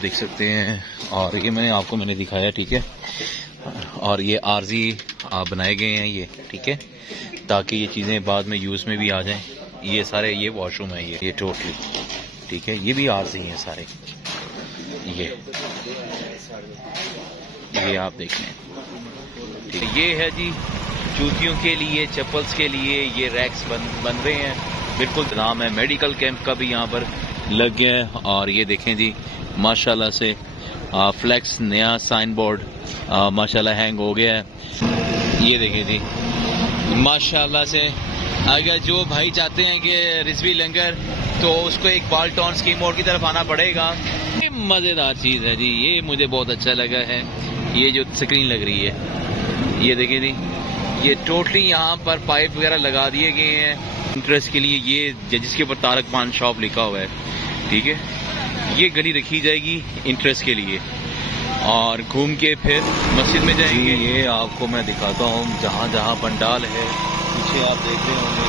देख सकते हैं। और ये मैंने दिखाया, ठीक है। और ये आरजी बनाए गए हैं ये, ठीक है, ताकि ये चीज़ें बाद में यूज़ में भी आ जाएं। ये सारे ये वॉशरूम है ये टोटली, ठीक है। ये भी आरजी हैं सारे। ये आप देख लें, ठीक है। ये है जी जूतियों के लिए, चप्पल्स के लिए ये रैक्स बन रहे हैं। बिल्कुल नाम है, मेडिकल कैंप का भी यहाँ पर लग गया है। और ये देखें जी माशाल्लाह से फ्लेक्स नया साइन बोर्ड माशाल्लाह हैंग हो गया है। ये देखें जी माशाल्लाह से। अगर जो भाई चाहते हैं कि रिजवी लंगर, तो उसको एक बाल टाउन स्कीम मोड की तरफ आना पड़ेगा। ये मज़ेदार चीज़ है जी, ये मुझे बहुत अच्छा लगा है। ये जो स्क्रीन लग रही है, ये देखें जी, ये टोटली यहाँ पर पाइप वगैरह लगा दिए गए हैं इंटरेस्ट के लिए। ये जिसके ऊपर तारक पान शॉप लिखा हुआ है, ठीक है। ये गली रखी जाएगी इंटरेस्ट के लिए और घूम के फिर मस्जिद में जाएंगे। ये आपको मैं दिखाता हूँ जहाँ जहाँ पंडाल है, पीछे आप देख रहे होंगे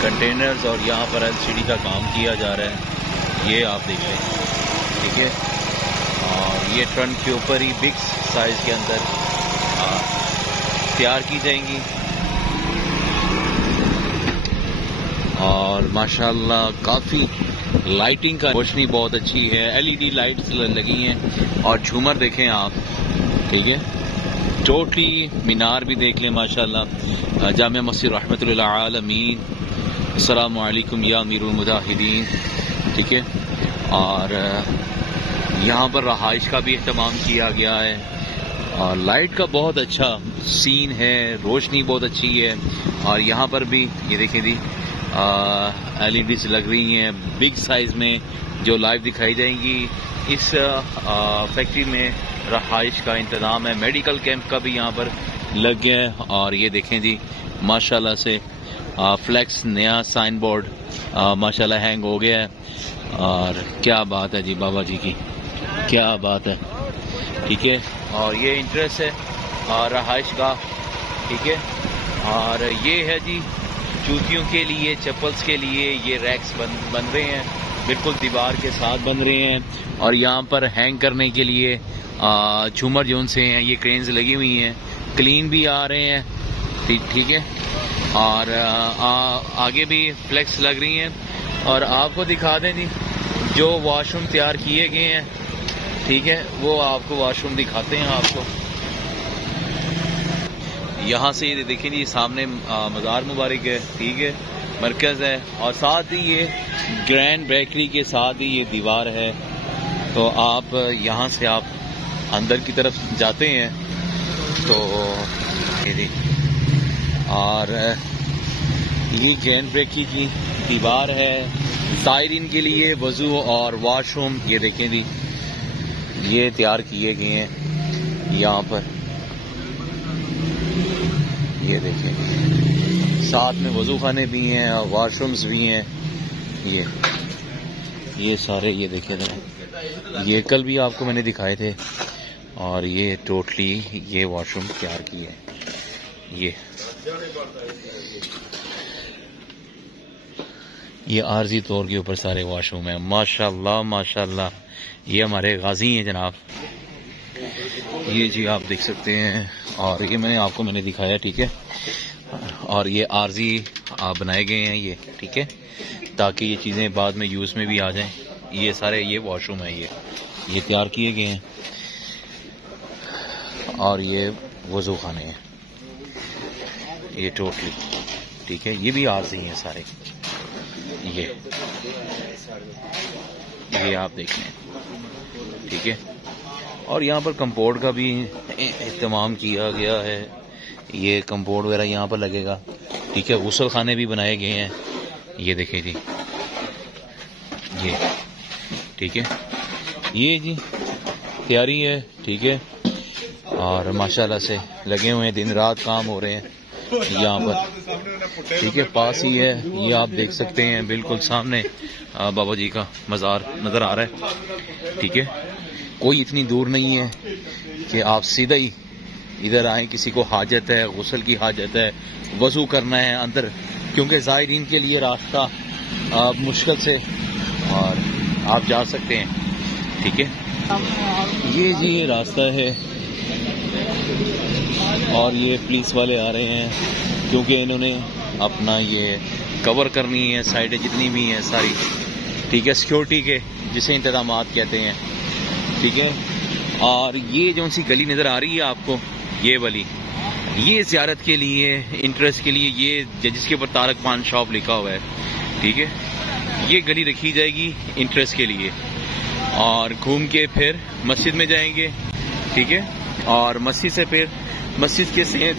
कंटेनर्स, और यहाँ पर एलसीडी का काम किया जा रहा है। ये आप देख रहे हैं, ठीक है। और ये ट्रंक के ऊपर ही बिग साइज के अंदर तैयार की जाएंगी। और माशाल्लाह काफ़ी लाइटिंग का रोशनी बहुत अच्छी है, एलईडी लाइट्स लगी हैं। और झूमर देखें आप, ठीक है। टोटली मीनार भी देख लें माशाल्लाह। जामिया मस्जिद रहमतुल्लिल आलमीन, अस्सलामु अलैकुम या अमीरुल मुजाहिदीन, ठीक है। और यहाँ पर रहाइश का भी एहतमाम किया गया है। और लाइट का बहुत अच्छा सीन है, रोशनी बहुत अच्छी है। और यहाँ पर भी ये देखें जी एलईडीज लग रही हैं बिग साइज में, जो लाइव दिखाई जाएंगी। इस फैक्ट्री में रहाइश का इंतजाम है, मेडिकल कैंप का भी यहाँ पर लग गया है। और ये देखें जी माशाल्लाह से फ्लेक्स नया साइन बोर्ड माशाल्लाह हैंग हो गया है। और क्या बात है जी, बाबा जी की क्या बात है, ठीक है। और ये इंटरेस्ट है रहाइश का, ठीक है। और ये है जी जूतियों के लिए, चप्पल्स के लिए ये रैक्स बन रहे हैं, बिल्कुल दीवार के साथ बन रहे हैं। और यहाँ पर हैंग करने के लिए झूमर जोन से हैं, ये क्रेन्स लगी हुई हैं, क्लीन भी आ रहे हैं, ठीक है। और आगे भी फ्लेक्स लग रही हैं। और आपको दिखा दें जी जो वॉशरूम तैयार किए गए हैं, ठीक है, वो आपको वॉशरूम दिखाते हैं आपको। यहाँ से ये देखें जी सामने मज़ार मुबारक है, ठीक है, मरकज़ है। और साथ ही ये ग्रैंड बेकरी के साथ ही ये दीवार है। तो आप यहाँ से आप अंदर की तरफ जाते हैं तो ये, और ये ग्रैंड बेकरी की दीवार है ज़ायरीन के लिए वज़ू और वॉशरूम। ये देखें जी ये तैयार किए गए हैं यहाँ पर, ये देखें साथ में वज़ू खाने भी हैं और वॉशरूम्स भी हैं। ये सारे ये देखे थे, ये कल भी आपको मैंने दिखाए थे। और ये टोटली ये वॉशरूम तैयार किए हैं। ये आरजी तौर के ऊपर सारे वॉशरूम हैं माशाल्लाह माशाल्लाह। ये हमारे गाजी हैं जनाब, ये जी आप देख सकते हैं। और ये मैंने दिखाया, ठीक है। और ये आरजी बनाए गए हैं ये, ठीक है, ताकि ये चीज़ें बाद में यूज़ में भी आ जाएं। ये सारे ये वॉशरूम है ये तैयार किए गए हैं। और ये वज़ू खाने हैं ये टोटली, ठीक है। ये भी आरजी हैं सारे। ये आप देख लें, ठीक है। और यहाँ पर कंपाउंड का भी एहतमाम किया गया है, ये कंपाउंड वगैरह यहाँ पर लगेगा, ठीक है। गुसल खाने भी बनाए गए हैं, ये देखें जी ये, ठीक है। ये जी तैयारी है, ठीक है। और माशाल्लाह से लगे हुए हैं, दिन रात काम हो रहे हैं यहाँ पर, ठीक है। पास ही है, ये आप देख सकते हैं बिल्कुल सामने बाबा जी का मज़ार नज़र आ रहा है, ठीक है। कोई इतनी दूर नहीं है कि आप सीधा ही इधर आए, किसी को हाजत है, गुस्ल की हाजत है, वज़ू करना है अंदर, क्योंकि ज़ायरीन के लिए रास्ता मुश्किल से और आप जा सकते हैं। ठीक है, ये जी ये रास्ता है और ये पुलिस वाले आ रहे हैं क्योंकि इन्होंने अपना ये कवर करनी है साइडें जितनी भी हैं सारी, ठीक है, सिक्योरिटी के जिसे इंतजामात कहते हैं, ठीक है। और ये जो सी गली नज़र आ रही है आपको, ये वाली, ये ज़ियारत के लिए, इंटरेस्ट के लिए, ये जिसके ऊपर तारक पान शॉप लिखा हुआ है, ठीक है, ये गली रखी जाएगी इंटरेस्ट के लिए। और घूम के फिर मस्जिद में जाएंगे, ठीक है, और मस्जिद से फिर मस्जिद के सेंध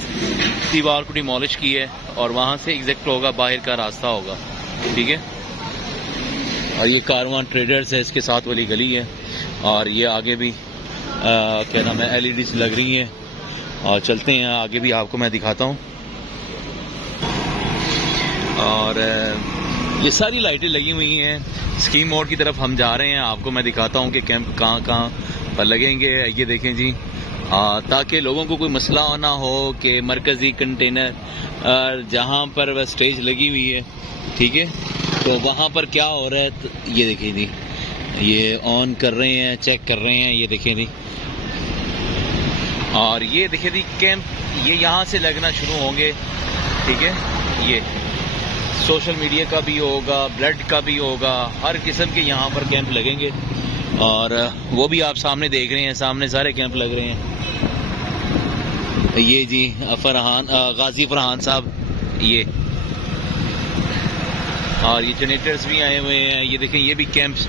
दीवार को डिमोलिश की है और वहाँ से एग्जैक्ट होगा बाहर का रास्ता होगा, ठीक है। और ये कारवान ट्रेडर्स है, इसके साथ वाली गली है और ये आगे भी क्या नाम है LEDs लग रही हैं और चलते हैं आगे भी आपको मैं दिखाता हूँ। और ये सारी लाइटें लगी हुई हैं। स्कीम मोड की तरफ हम जा रहे हैं, आपको मैं दिखाता हूँ कि कैंप कहाँ कहाँ पर लगेंगे। ये देखें जी, ताकि लोगों को कोई मसला ना हो कि मरकजी कंटेनर जहाँ पर वह स्टेज लगी हुई है, ठीक है, तो वहाँ पर क्या हो रहा है। तो ये देखें जी, ये ऑन कर रहे हैं, चेक कर रहे हैं, ये देखें जी। और ये देखें जी कैंप, ये यहाँ से लगना शुरू होंगे, ठीक है। ये सोशल मीडिया का भी होगा, ब्लड का भी होगा, हर किस्म के यहाँ पर कैंप लगेंगे और वो भी आप सामने देख रहे हैं, सामने सारे कैंप लग रहे हैं। ये जी फरहान, गाजी फरहान साहब, ये और ये जनरेटर्स भी आए हुए हैं। ये देखें, ये भी कैंप्स,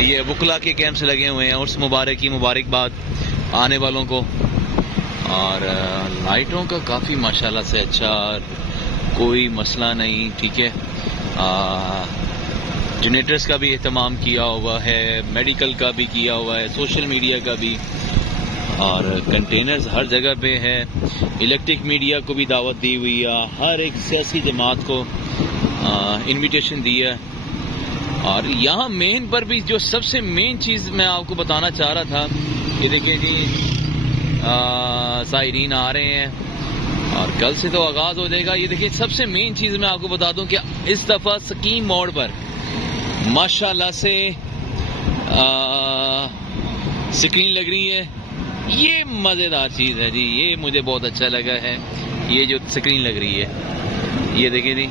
ये वकला के कैंप्स लगे हुए हैं। उर्स मुबारक की मुबारकबाद आने वालों को। और लाइटों का काफ़ी माशाल्लाह से अच्छा, कोई मसला नहीं, ठीक है। जनरेटर्स का भी एहतमाम किया हुआ है, मेडिकल का भी किया हुआ है, सोशल मीडिया का भी, और कंटेनर्स हर जगह पे है। इलेक्ट्रिक मीडिया को भी दावत दी हुई है, हर एक सियासी जमात को इनविटेशन दी है। और यहाँ मेन पर भी जो सबसे मेन चीज़ मैं आपको बताना चाह रहा था, ये देखिए जी साइरीन आ रहे हैं और कल से तो आगाज हो जाएगा। ये देखिए सबसे मेन चीज़ मैं आपको बता दूं कि इस दफ़ा स्कीम मोड पर माशाल्लाह से स्क्रीन लग रही है। ये मज़ेदार चीज़ है जी, ये मुझे बहुत अच्छा लगा है, ये जो स्क्रीन लग रही है। ये देखिए जी,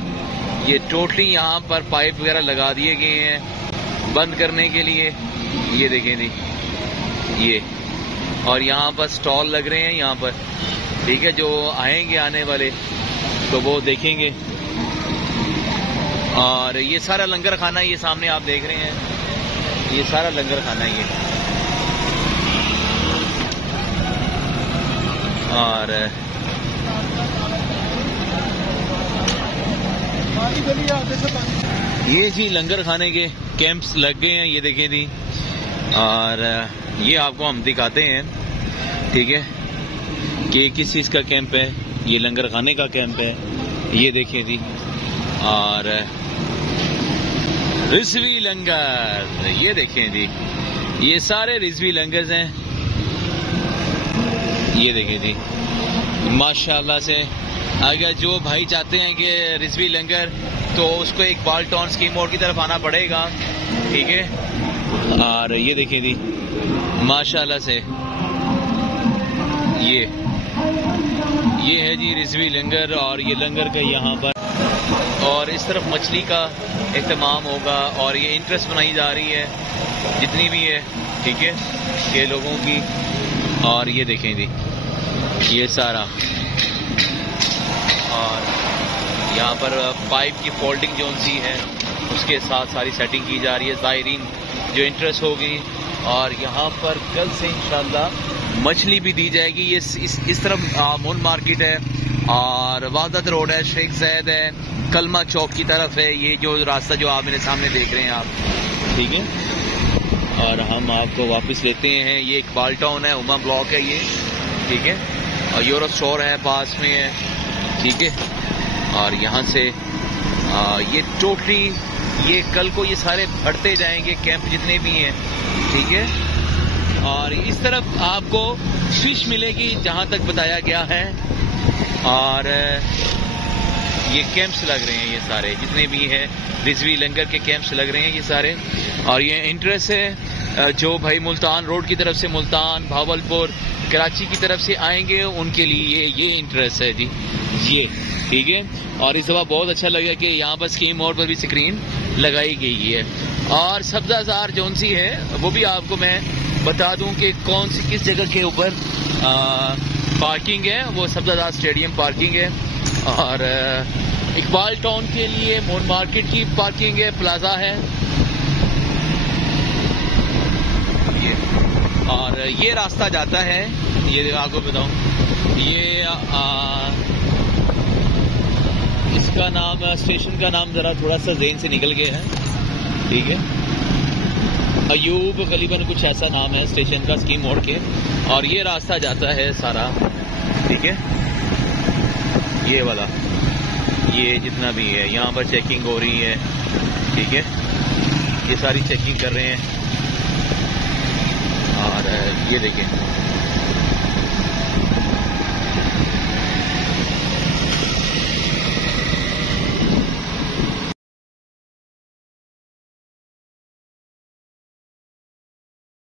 ये टोटली यहाँ पर पाइप वगैरह लगा दिए गए हैं बंद करने के लिए। ये देखें जी, ये और यहाँ पर स्टॉल लग रहे हैं यहाँ पर, ठीक है, जो आएंगे आने वाले तो वो देखेंगे। और ये सारा लंगर खाना, ये सामने आप देख रहे हैं, ये सारा लंगर खाना ये। और ये जी लंगर खाने के कैंप्स लग गए हैं, ये देखें जी। और ये आपको हम दिखाते हैं, ठीक है, कि किस चीज़ का कैंप है। ये लंगर खाने का कैंप है, ये देखिए जी। और रिजवी लंगर, ये देखें जी, ये सारे रिजवी लंगर्स हैं। ये देखें जी, माशाल्लाह से। अगर जो भाई चाहते हैं कि रिजवी लंगर, तो उसको एक बाल्टॉन स्कीम मोड की तरफ आना पड़ेगा, ठीक है। और ये देखें जी माशाल्लाह से, ये है जी रिजवी लंगर। और ये लंगर का यहाँ पर, और इस तरफ मछली का एहतमाम होगा। और ये इंटरेस्ट बनाई जा रही है जितनी भी है, ठीक है, के लोगों की। और ये देखें जी, ये सारा, और यहाँ पर पाइप की फोल्डिंग जो सी है उसके साथ सारी सेटिंग की जा रही है, ज़ायरीन जो इंटरेस्ट होगी। और यहाँ पर कल से इंशाल्लाह मछली भी दी जाएगी। ये इस तरफ मून मार्केट है और वहदत रोड है, शेख ज़ैद है, कलमा चौक की तरफ है ये जो रास्ता जो आप मेरे सामने देख रहे हैं आप, ठीक है। और हम आपको वापस लेते हैं। ये एक बाल टाउन है, उमा ब्लॉक है ये, ठीक है, और यूरो स्टोर है पास में है, ठीक है। और यहाँ से ये टोटली, ये कल को ये सारे बढ़ते जाएंगे कैंप जितने भी हैं, ठीक है। और इस तरफ आपको फिश मिलेगी जहाँ तक बताया गया है। और ये कैंप्स लग रहे हैं, ये सारे जितने भी हैं रिजवी लंगर के कैंप्स लग रहे हैं ये सारे। और ये इंटरेस्ट है जो भाई मुल्तान रोड की तरफ से, मुल्तान, भावलपुर, कराची की तरफ से आएंगे उनके लिए ये इंटरेस्ट है जी, ये ठीक है। और इस दफ़ा बहुत अच्छा लगा कि यहाँ पर स्कीम मोड़ पर भी स्क्रीन लगाई गई है। और सब्जाजार जोन सी है वो भी आपको मैं बता दूं कि कौन सी किस जगह के ऊपर पार्किंग है। वो सब्जाजार स्टेडियम पार्किंग है, और इकबाल टाउन के लिए मोन मार्केट की पार्किंग है, प्लाजा है ये। और ये रास्ता जाता है, ये आपको बताऊं, ये इसका नाम, स्टेशन का नाम जरा थोड़ा सा ज़हन से निकल गया है, ठीक है, अयूब गलीबन कुछ ऐसा नाम है स्टेशन का, स्कीम मोड़ के। और ये रास्ता जाता है सारा, ठीक है, ये वाला, ये जितना भी है यहाँ पर चेकिंग हो रही है, ठीक है, ये सारी चेकिंग कर रहे हैं। और ये देखें